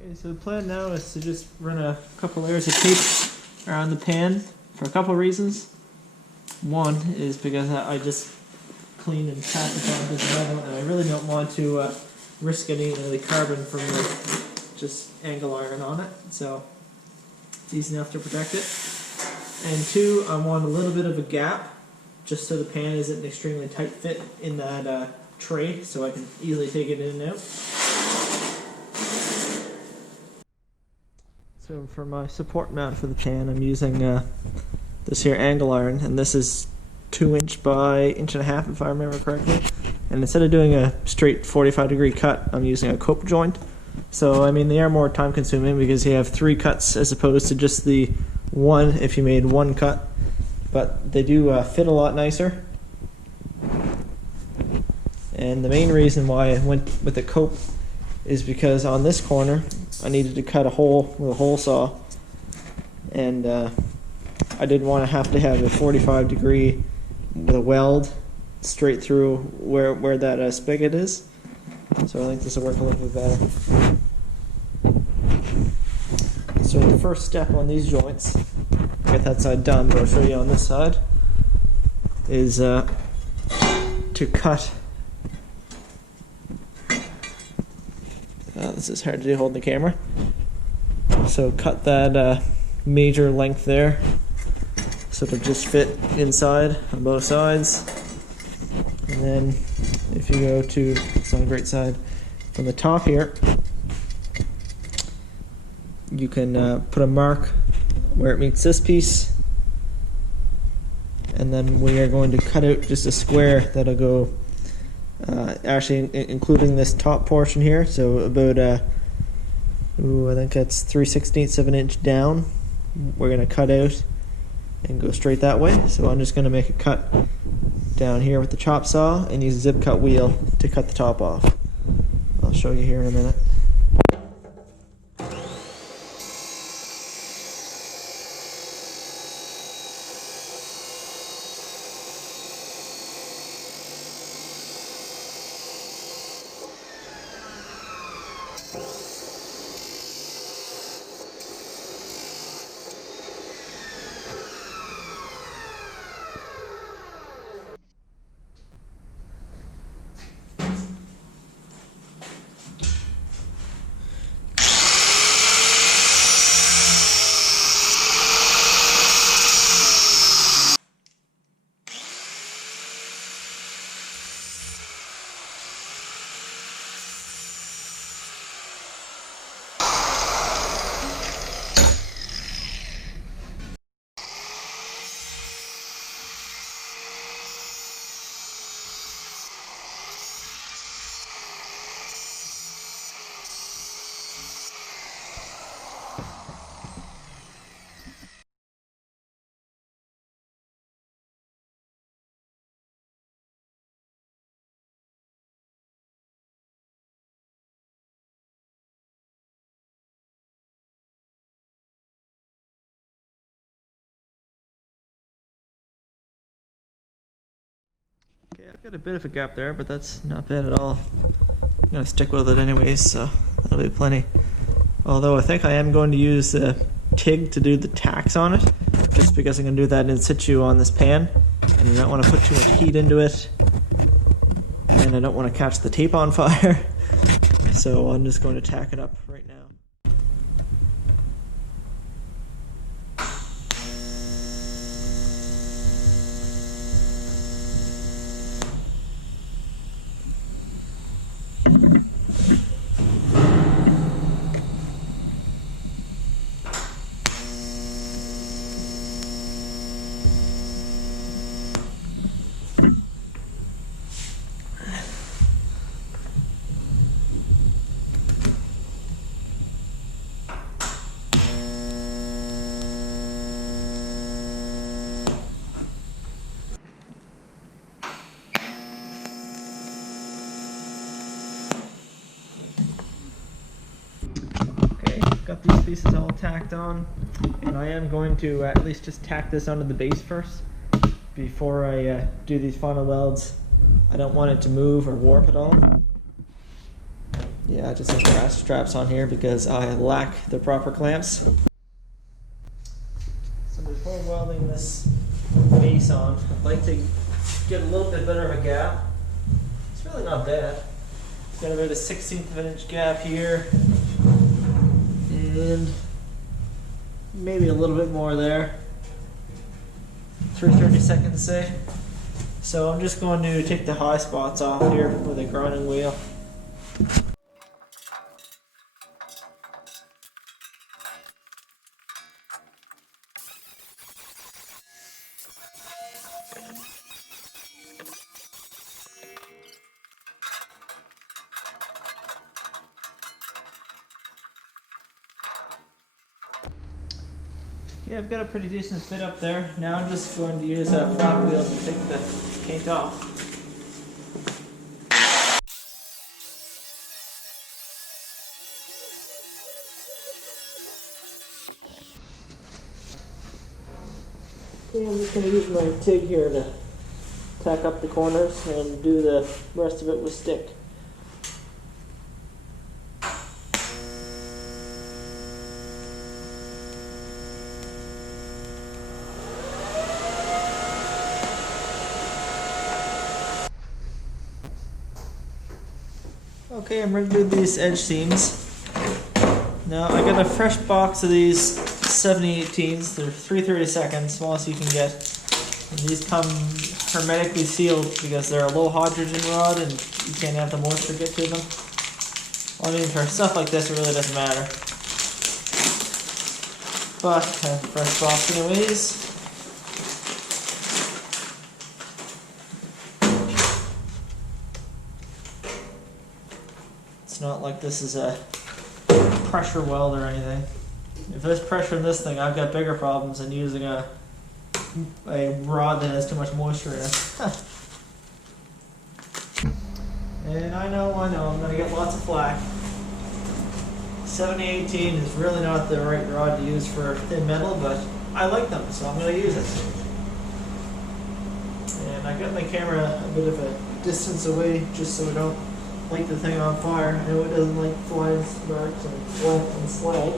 Okay, so the plan now is to just run a couple layers of tape around the pan for a couple reasons. One is because I just cleaned and tacked it on this metal, and I really don't want to risk any of the carbon from the just angle iron on it, so it's easy enough to protect it. And two, I want a little bit of a gap just so the pan isn't an extremely tight fit in that tray, so I can easily take it in and out. So for my support mount for the pan, I'm using this here angle iron, and this is 2" by 1.5" if I remember correctly. And instead of doing a straight 45-degree cut, I'm using a cope joint. So I mean, they are more time consuming because you have 3 cuts as opposed to just the one if you made 1 cut. But they do fit a lot nicer. And the main reason why I went with the cope is because on this corner I needed to cut a hole with a hole saw, and I didn't want to have a 45-degree with a weld straight through where that spigot is. So I think this will work a little bit better. So the first step on these joints, get that side done, but I'll show you on this side, is to cut. This is hard to do holding the camera. So cut that major length there, so it'll just fit inside on both sides. And then if you go to, it's on the great side, from the top here, you can put a mark where it meets this piece, and then we are going to cut out just a square that'll go actually including this top portion here, so about I think that's 3/16 of an inch down. We're going to cut out and go straight that way. So I'm just going to make a cut down here with the chop saw and use a zip cut wheel to cut the top off. I'll show you here in a minute. Okay, I've got a bit of a gap there, but that's not bad at all. I'm going to stick with it anyways, so that'll be plenty. Although I think I am going to use the TIG to do the tacks on it, just because I'm going to do that in situ on this pan, and I don't want to put too much heat into it, and I don't want to catch the tape on fire, so I'm just going to tack it up right now. Got these pieces all tacked on, and I am going to at least just tack this onto the base first before I do these final welds. I don't want it to move or warp at all. Yeah, I just have brass straps on here because I lack the proper clamps. So before welding this base on, I'd like to get a little bit better of a gap. It's really not bad. Got about a 1/16 of an inch gap here, and maybe a little bit more there. 3/32, say. So I'm just going to take the high spots off here with a grinding wheel. Yeah, I've got a pretty decent fit up there. Now I'm just going to use a flat wheel to take the paint off. Okay, I'm just going to use my TIG here to tack up the corners and do the rest of it with stick. Okay, I'm ready to do these edge seams. Now I got a fresh box of these 70/18s. They're 3/32, smallest you can get. And these come hermetically sealed because they're a low hydrogen rod and you can't have the moisture get to them. Well, I mean, for stuff like this, it really doesn't matter. But fresh box anyways. It's not like this is a pressure weld or anything. If there's pressure in this thing, I've got bigger problems than using a rod that has too much moisture in it. And I know, I'm gonna get lots of flack. 70/18 is really not the right rod to use for thin metal, but I like them, so I'm gonna use it. And I got my camera a bit of a distance away just so I don't light the thing on fire. I know it doesn't like flying sparks and slag.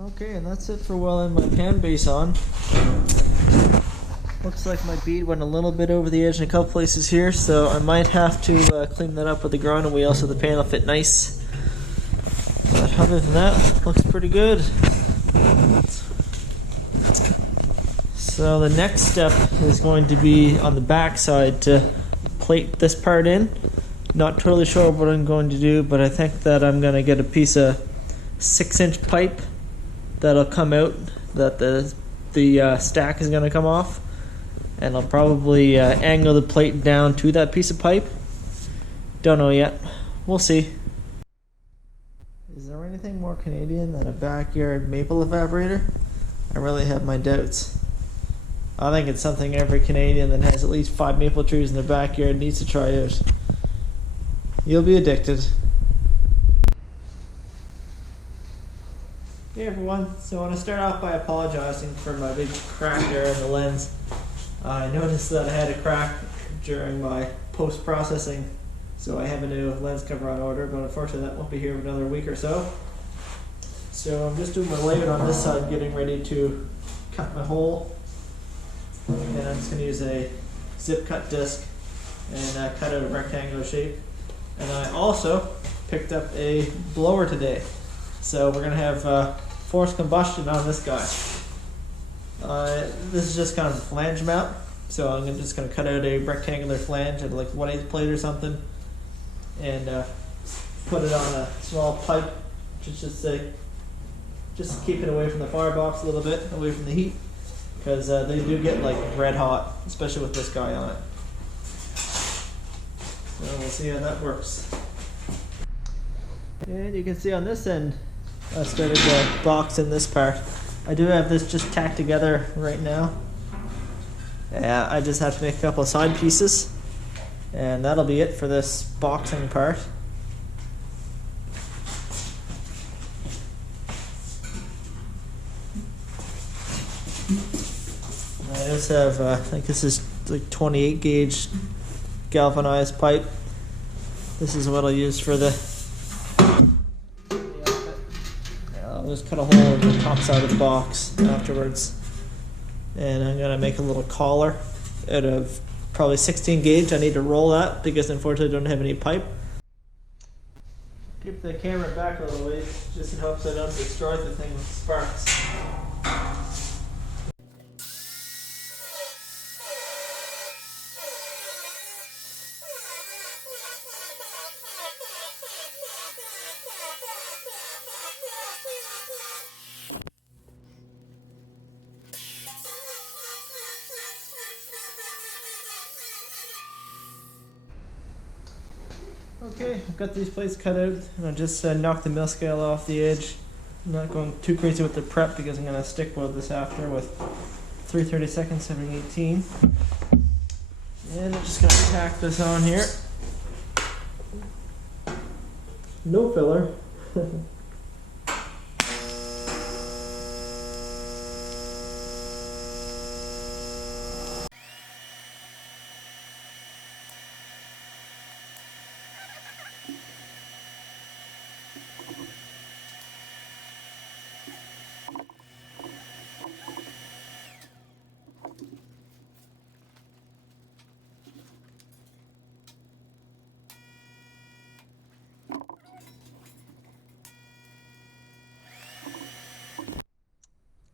Okay, and that's it for welding my pan base on. Looks like my bead went a little bit over the edge in a couple places here, so I might have to clean that up with the grinding wheel so the pan will fit nice. But other than that, looks pretty good. So the next step is going to be on the back side to plate this part in. Not totally sure what I'm going to do, but I think that I'm going to get a piece of 6-inch pipe that'll come out, that the stack is going to come off, and I'll probably angle the plate down to that piece of pipe. Don't know yet. We'll see. Is there anything more Canadian than a backyard maple evaporator? I really have my doubts. I think it's something every Canadian that has at least 5 maple trees in their backyard needs to try out. You'll be addicted. Hey everyone, so I want to start off by apologizing for my big crack there in the lens. I noticed that I had a crack during my post-processing, so I have a new lens cover on order, but unfortunately that won't be here for another week or so. So I'm just doing my layout on this side, getting ready to cut my hole. And I'm just going to use a zip cut disc and cut out a rectangular shape. And I also picked up a blower today. So we're going to have forced combustion on this guy. This is just kind of a flange mount. So I'm just going to cut out a rectangular flange at like 1/8 plate or something. And put it on a small pipe, just to keep it away from the firebox a little bit, away from the heat, because they do get like red hot, especially with this guy on it. So we'll see how that works. And you can see on this end, I started the box in this part. I do have this just tacked together right now. Yeah, I just have to make a couple of side pieces, and that'll be it for this boxing part. I just have, I think this is like 28 gauge galvanized pipe. This is what I'll use for the I'll just cut a hole in the top side of the box afterwards. And I'm going to make a little collar out of probably 16 gauge. I need to roll that because unfortunately I don't have any pipe. Keep the camera back a little ways, just in hopes I don't destroy the thing with sparks. Okay, I've got these plates cut out, and I just knocked the mill scale off the edge. I'm not going too crazy with the prep because I'm going to stick weld this after with 3/32 7/18. And I'm just going to tack this on here. No filler.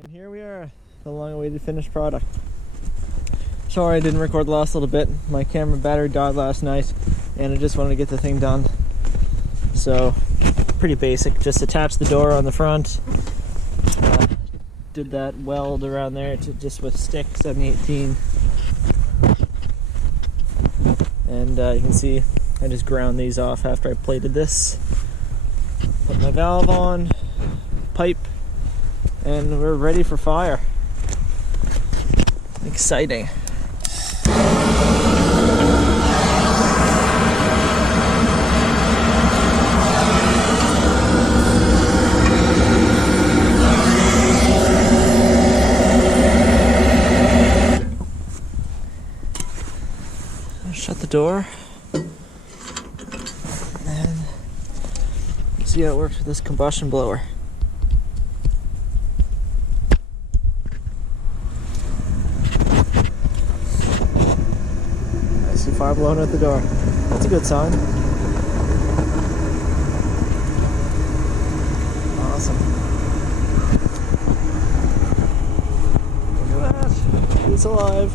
And here we are, the long-awaited finished product. Sorry I didn't record the last little bit. My camera battery died last night, and I just wanted to get the thing done. So, pretty basic. Just attach the door on the front. Did that weld around there just with stick 7/18. And you can see I just ground these off after I plated this. Put my valve on, pipe, and we're ready for fire. Exciting. Shut the door and see how it works with this combustion blower. I see fire blowing out the door. That's a good sign. Awesome. Look at that. It's alive.